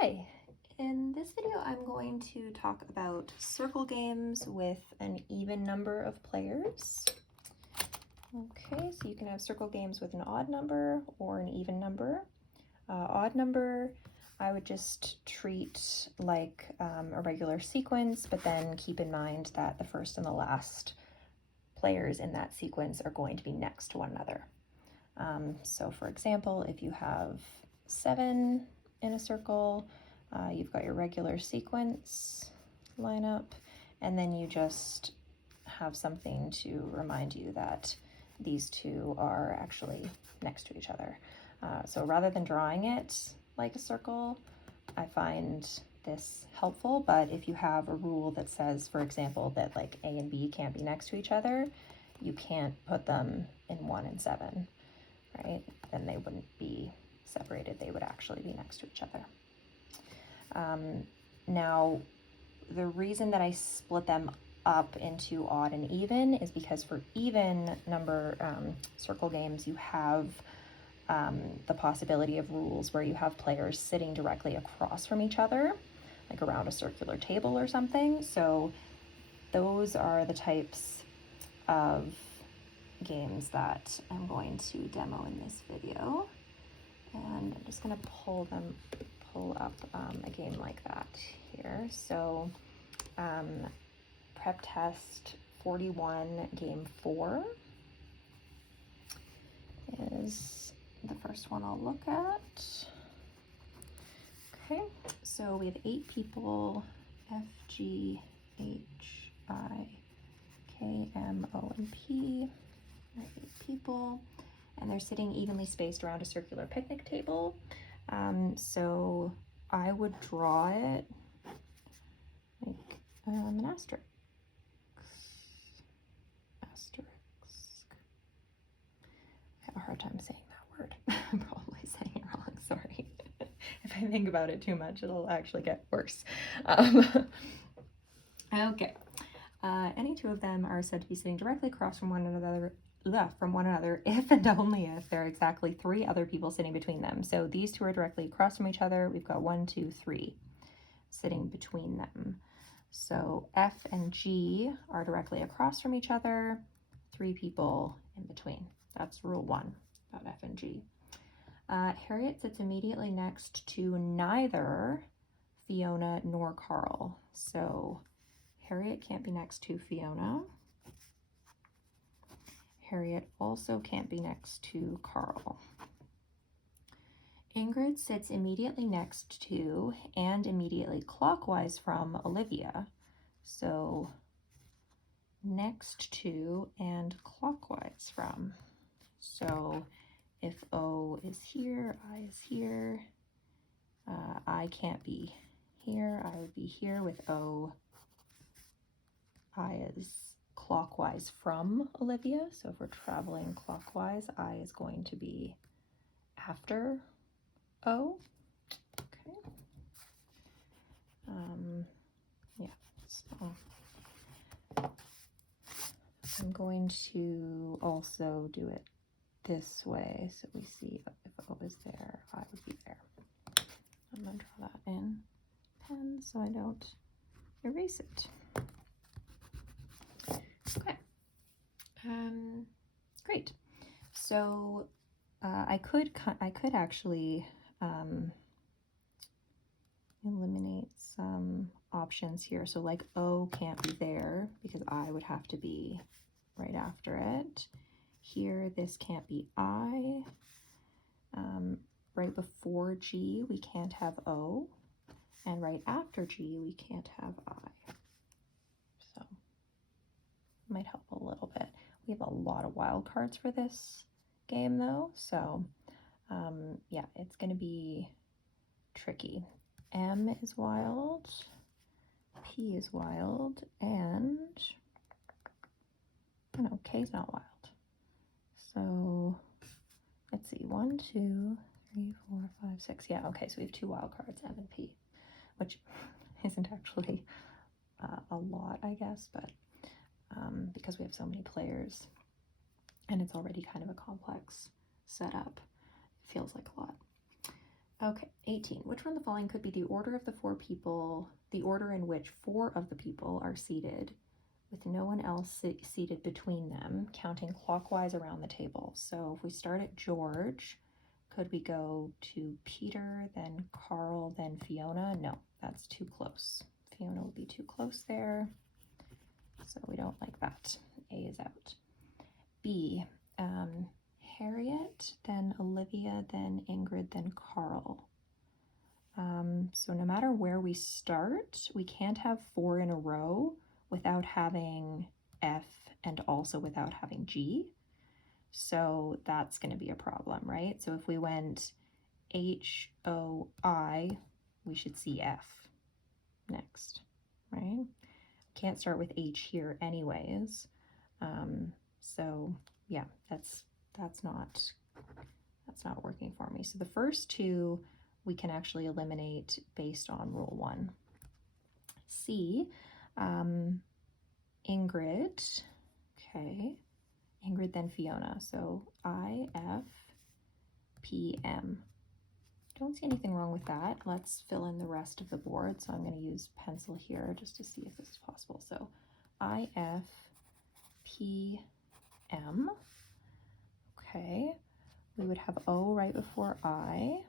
Hi, in this video I'm going to talk about circle games with an even number of players. Okay, so you can have circle games with an odd number or an even number. Odd number I would just treat like a regular sequence, but then keep in mind that the first and the last players in that sequence are going to be next to one another. So for example, if you have 7 in a circle, you've got your regular sequence lineup, and then you just have something to remind you that these two are actually next to each other. So rather than drawing it like a circle, I find this helpful, but if you have a rule that says, for example, that like A and B can't be next to each other, you can't put them in 1 and 7, right? Then they wouldn't be separated, they would actually be next to each other. Now, the reason that I split them up into odd and even is because for even number circle games, you have the possibility of rules where you have players sitting directly across from each other, like around a circular table or something. So those are the types of games that I'm going to demo in this video. And I'm just going to pull up a game like that here. So prep test 41 game 4 is the first one I'll look at. Okay, so we have 8 people, F, G, H, I, K, M, O, and P. 8 people, and they're sitting evenly spaced around a circular picnic table. So I would draw it like an asterisk. I have a hard time saying that word. I'm probably saying it wrong, sorry. If I think about it too much, it'll actually get worse. Okay. Any two of them are said to be sitting directly across from one another if and only if there are exactly 3 other people sitting between them. So these two are directly across from each other. We've got 1, 2, 3 sitting between them. So F and G are directly across from each other, 3 people in between. That's rule 1 about F and G. Harriet sits immediately next to neither Fiona nor Carl. So Harriet can't be next to Fiona. Harriet also can't be next to Carl. Ingrid sits immediately next to and immediately clockwise from Olivia. So next to and clockwise from. So if O is here, I is here, I can't be here, I would be here with O. I is clockwise from Olivia, so if we're traveling clockwise, I is going to be after O. Okay. Yeah, so I'm going to also do it this way, so we see if O is there, I would be there. I'm going to draw that in pen so I don't erase it. Okay. Great. So I could actually eliminate some options here. So like O can't be there because I would have to be right after it. Here, this can't be I. Right before G, we can't have O. And right after G, we can't have I. So might help a little bit. We have a lot of wild cards for this game though, so yeah, it's going to be tricky. M is wild, P is wild, and no, K is not wild. So let's see, 1, 2, 3, 4, 5, 6. Yeah, okay, so we have 2 wild cards, M and P, which isn't actually a lot, I guess, but because we have so many players and it's already kind of a complex setup, it feels like a lot. Okay, 18. Which one of the following could be the order of the four people, the order in which four of the people are seated with no one else seated between them, counting clockwise around the table? So if we start at George, could we go to Peter, then Carl, then Fiona? No, that's too close. Fiona would be too close there, so we don't like that. A is out. B, Harriet, then Olivia, then Ingrid, then Carl. So no matter where we start, we can't have four in a row without having F and also without having G. So that's going to be a problem, right? So if we went H-O-I, we should see F next, right? Can't start with H here anyways. So yeah, that's not working for me. So the first two we can actually eliminate based on rule 1. C, Ingrid, okay, Ingrid then Fiona, so I-F-P-M. Don't see anything wrong with that. Let's fill in the rest of the board, so I'm going to use pencil here just to see if this is possible. So I-F-P-M, okay, we would have O right before I.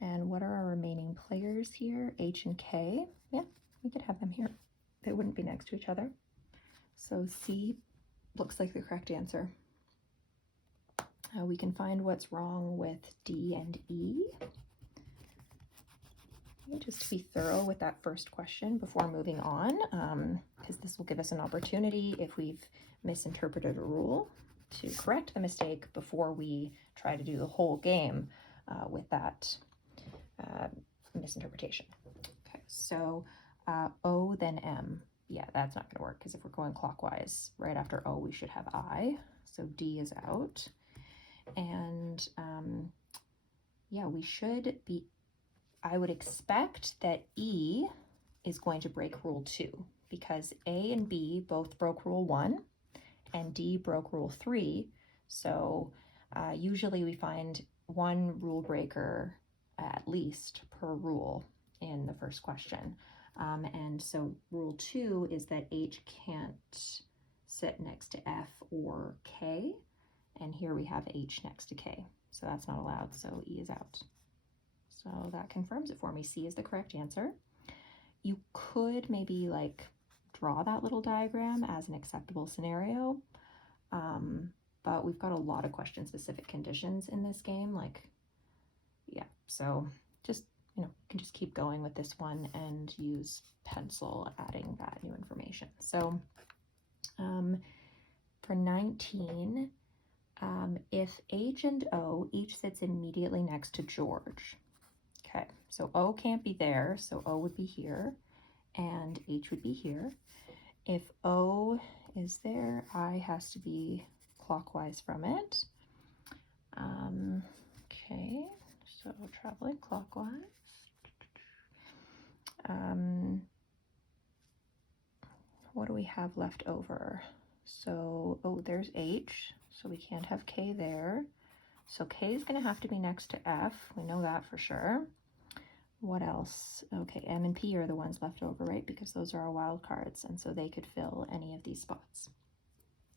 And what are our remaining players here? H and K. Yeah, we could have them here. They wouldn't be next to each other. So C looks like the correct answer. We can find what's wrong with D and E. Just to be thorough with that first question before moving on, because this will give us an opportunity if we've misinterpreted a rule to correct the mistake before we try to do the whole game with that misinterpretation. Okay, so O then M. Yeah, that's not going to work because if we're going clockwise, right after O we should have I. So D is out. And yeah, we should be, I would expect that E is going to break rule 2 because A and B both broke rule 1 and D broke rule 3. So usually we find one rule breaker at least per rule in the first question. And so rule 2 is that H can't sit next to F or K, and here we have H next to K, so that's not allowed, so E is out. So that confirms it for me. C is the correct answer. You could maybe like draw that little diagram as an acceptable scenario, but we've got a lot of question-specific conditions in this game, like, yeah, so just, you know, you can just keep going with this one and use pencil adding that new information. So for 19, if H and O each sits immediately next to George, okay, so O can't be there, so O would be here, and H would be here. If O is there, I has to be clockwise from it. Okay, so traveling clockwise. What do we have left over? So, oh, there's H, so we can't have K there. So K is going to have to be next to F. We know that for sure. What else? Okay, M and P are the ones left over, right? Because those are our wild cards, and so they could fill any of these spots.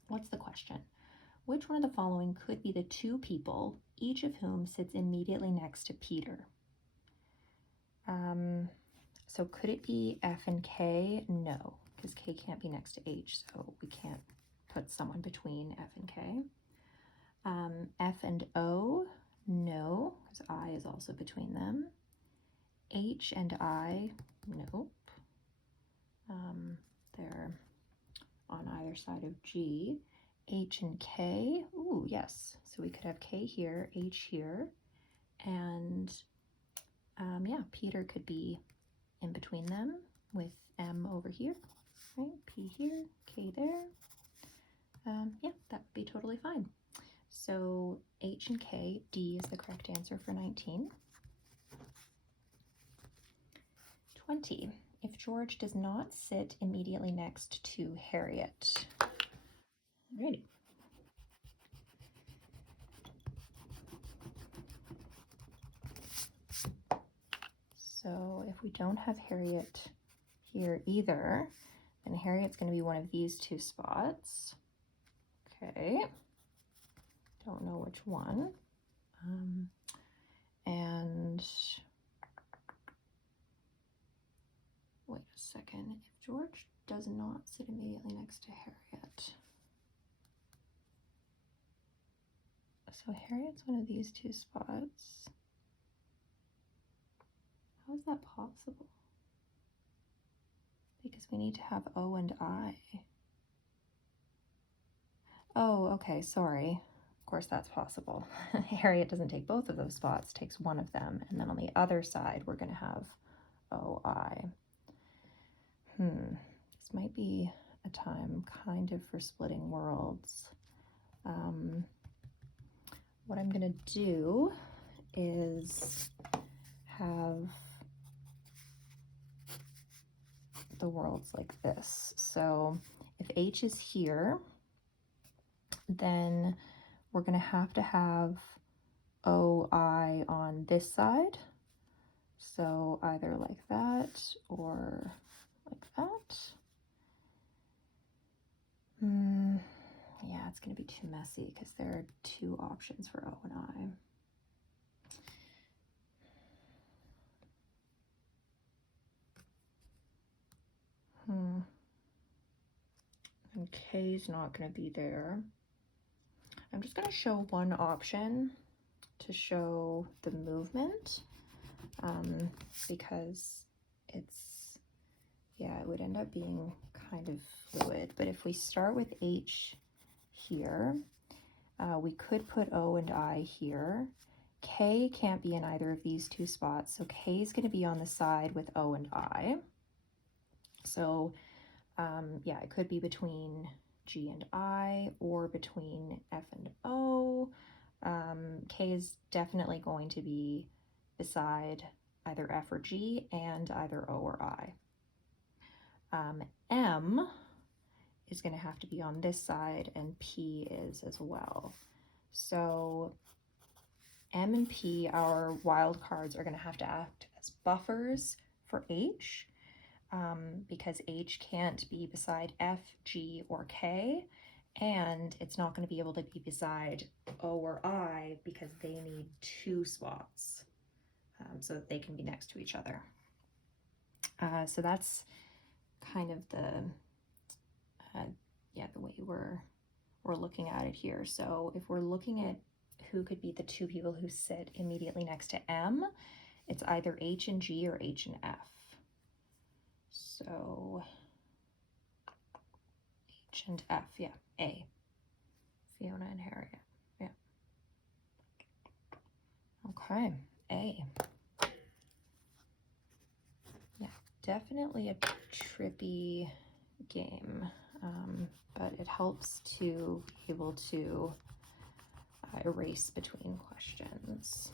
What's the question? Which one of the following could be the two people, each of whom sits immediately next to Peter? So could it be F and K? No, because K can't be next to H, so we can't put someone between F and K. F and O? No, because I is also between them. H and I? Nope. They're on either side of G. H and K? Ooh, yes. So we could have K here, H here, and yeah, Peter could be in between them with M over here, right? P here, K there. Yeah, that would be totally fine. So H and K, D is the correct answer for 19. 20. If George does not sit immediately next to Harriet. Alrighty. we don't have Harriet here either, then Harriet's going to be one of these two spots. Okay, don't know which one. And wait a second, if George does not sit immediately next to Harriet, so Harriet's one of these two spots. How is that possible? Because we need to have O and I. Oh, okay, sorry. Of course that's possible. Harriet doesn't take both of those spots, takes one of them, and then on the other side we're going to have OI. This might be a time kind of for splitting worlds. What I'm going to do is have the worlds like this. So if H is here, then we're going to have OI on this side. So either like that or like that. Yeah, it's going to be too messy because there are two options for O and I. And K's not going to be there. I'm just going to show one option to show the movement because it's, yeah, it would end up being kind of fluid. But if we start with H here, we could put O and I here. K can't be in either of these two spots, so K is going to be on the side with O and I. So yeah, it could be between G and I or between F and O. K is definitely going to be beside either F or G and either O or I. M is going to have to be on this side and P is as well. So M and P, our wild cards, are going to have to act as buffers for H. Because H can't be beside F, G, or K, and it's not going to be able to be beside O or I because they need two spots so that they can be next to each other. So that's kind of the way we're looking at it here. So if we're looking at who could be the two people who sit immediately next to M, it's either H and G or H and F. So H and F, yeah, A, Fiona and Harriet, yeah. Okay, A. Yeah, definitely a trippy game, but it helps to be able to erase between questions,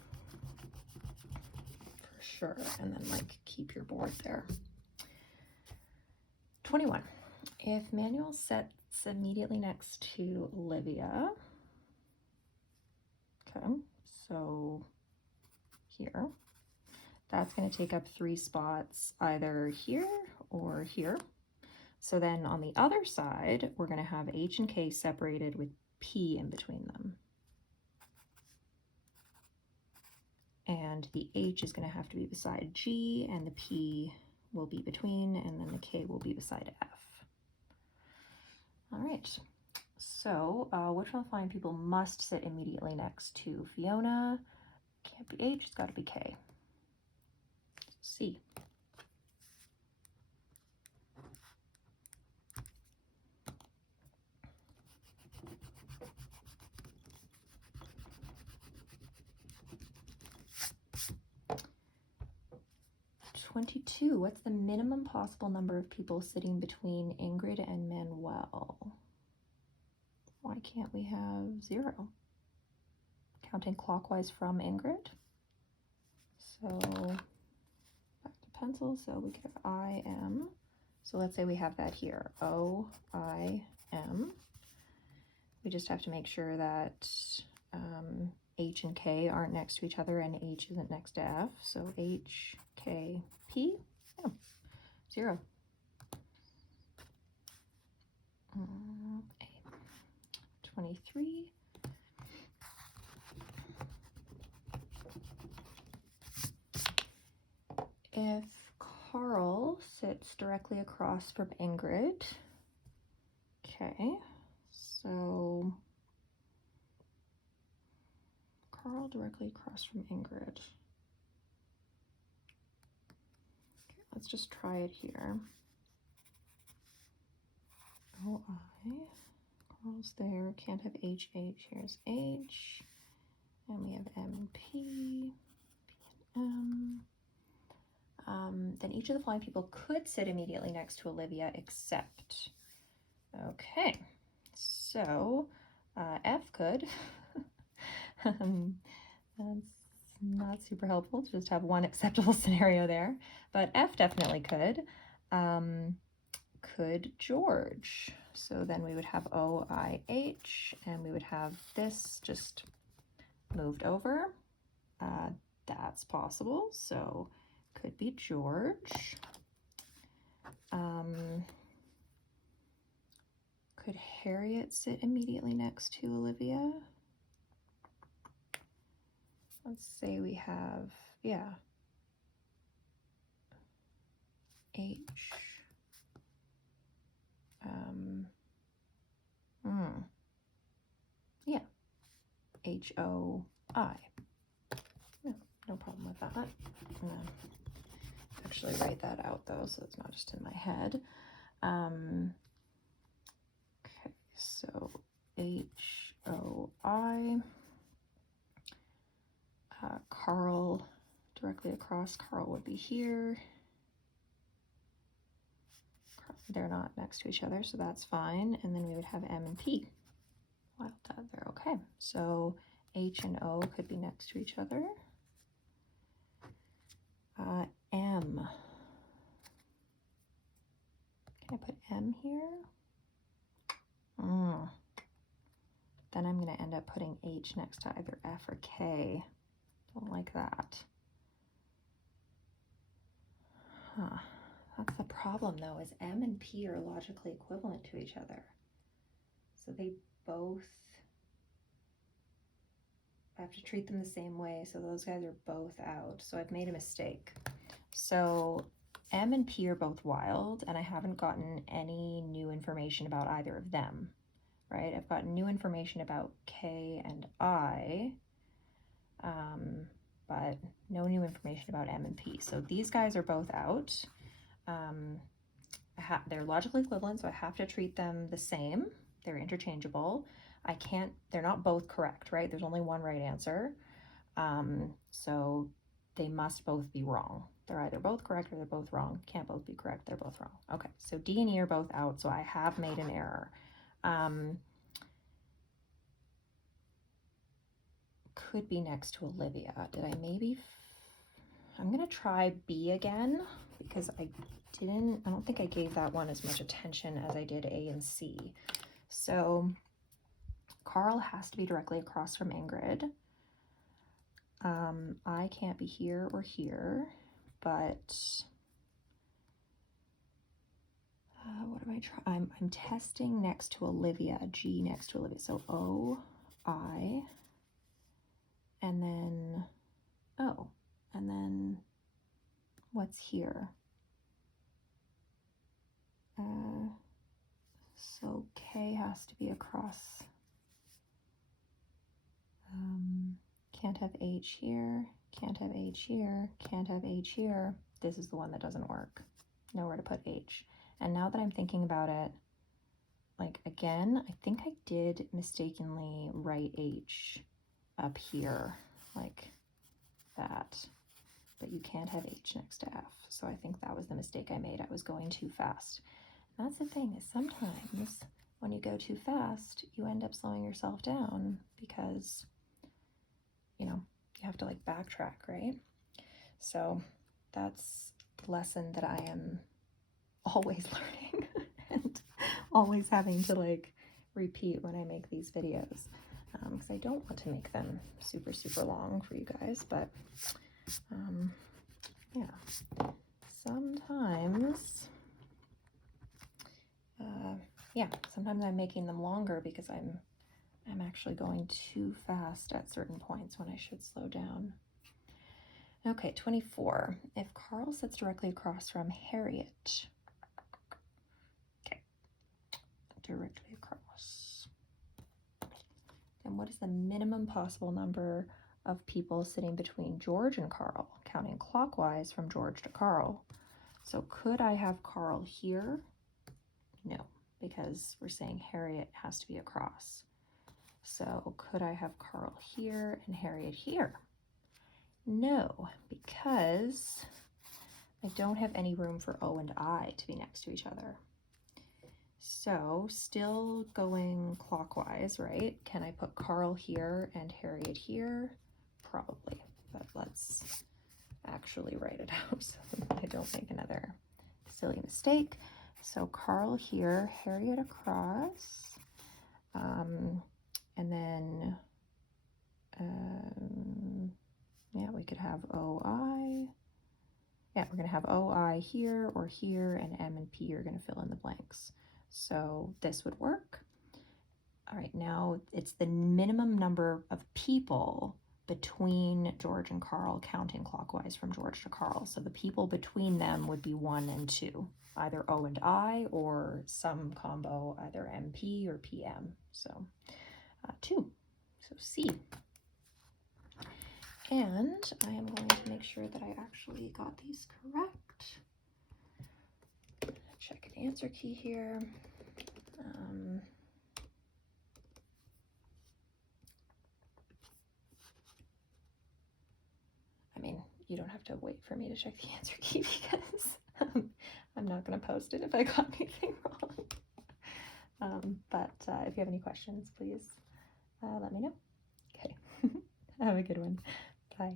for sure, and then like keep your board there. 21. If Manuel sits immediately next to Olivia, okay, so here, that's going to take up 3 spots either here or here. So then on the other side, we're going to have H and K separated with P in between them. And the H is going to have to be beside G, and the P will be between, and then the K will be beside F. All right, so which one of the following people must sit immediately next to Fiona? Can't be H, it's got to be K. C. $22. What's the minimum possible number of people sitting between Ingrid and Manuel? Why can't we have 0? Counting clockwise from Ingrid. So back to pencil. So we could have I, M. So let's say we have that here. O, I, M. We just have to make sure that H and K aren't next to each other and H isn't next to F. So H, K, P, oh, 0. A, 23. If Carl sits directly across from Ingrid, okay, so Carl directly across from Ingrid. Okay, let's just try it here. O-I, Carl's there, can't have H, H, here's H, and we have M and P, P and M. Then each of the following people could sit immediately next to Olivia except, okay, so F could. That's not super helpful to just have one acceptable scenario there, but F definitely could. Could George? So then we would have O-I-H, and we would have this just moved over. That's possible, so could be George. Could Harriet sit immediately next to Olivia? Let's say we have, yeah, H. Yeah, H-O-I. No problem with that. I'm gonna actually write that out though, so it's not just in my head. Okay, so H-O-I. Carl directly across. Carl would be here. They're not next to each other, so that's fine. And then we would have M and P. Wow, they're okay. So H and O could be next to each other. M. Can I put M here? Then I'm going to end up putting H next to either F or K. Don't like that. That's the problem though, is M and P are logically equivalent to each other. So they both, I have to treat them the same way, so those guys are both out. So I've made a mistake. So M and P are both wild, and I haven't gotten any new information about either of them, right? I've gotten new information about K and I, but no new information about M and P. So these guys are both out. They're logically equivalent, so I have to treat them the same. They're interchangeable. They're not both correct, right? There's only one right answer. So they must both be wrong. They're either both correct or they're both wrong. Can't both be correct, they're both wrong. Okay, so D and E are both out, so I have made an error. Could be next to Olivia. Did I maybe? I'm gonna try B again because I don't think I gave that one as much attention as I did A and C. So Carl has to be directly across from Ingrid. I can't be here or here, but what am I trying? I'm testing next to Olivia, G next to Olivia. So O, I, and then O, and then what's here? So K has to be across. Can't have H here, can't have H here, can't have H here. This is the one that doesn't work. Nowhere to put H. And now that I'm thinking about it, like again, I think I did mistakenly write H up here, like that. But you can't have H next to F. So I think that was the mistake I made. I was going too fast. And that's the thing, is sometimes when you go too fast, you end up slowing yourself down because, you know, you have to like backtrack, right? So that's the lesson that I am always learning and always having to like repeat when I make these videos, because I don't want to make them super long for you guys, but Yeah, sometimes, yeah, sometimes I'm making them longer because I'm actually going too fast at certain points when I should slow down. Okay, 24. If Carl sits directly across from Harriet, okay, directly across, then what is the minimum possible number of people sitting between George and Carl, counting clockwise from George to Carl? So could I have Carl here? No, because we're saying Harriet has to be across. So could I have Carl here and Harriet here? No, because I don't have any room for O and I to be next to each other. So still going clockwise, right? Can I put Carl here and Harriet here? Probably, but let's actually write it out so I don't make another silly mistake. So Carl here, Harriet across, and then yeah, we could have OI. Yeah, we're going to have OI here or here, and M and P are going to fill in the blanks. So this would work. All right, now it's the minimum number of people between George and Carl, counting clockwise from George to Carl. So the people between them would be 1 and 2, either O and I or some combo, either MP or PM. So 2, so C. And I am going to make sure that I actually got these correct. Check an answer key here. I mean, you don't have to wait for me to check the answer key because I'm not going to post it if I got anything wrong. But if you have any questions, please let me know. Okay, have a good one. Bye.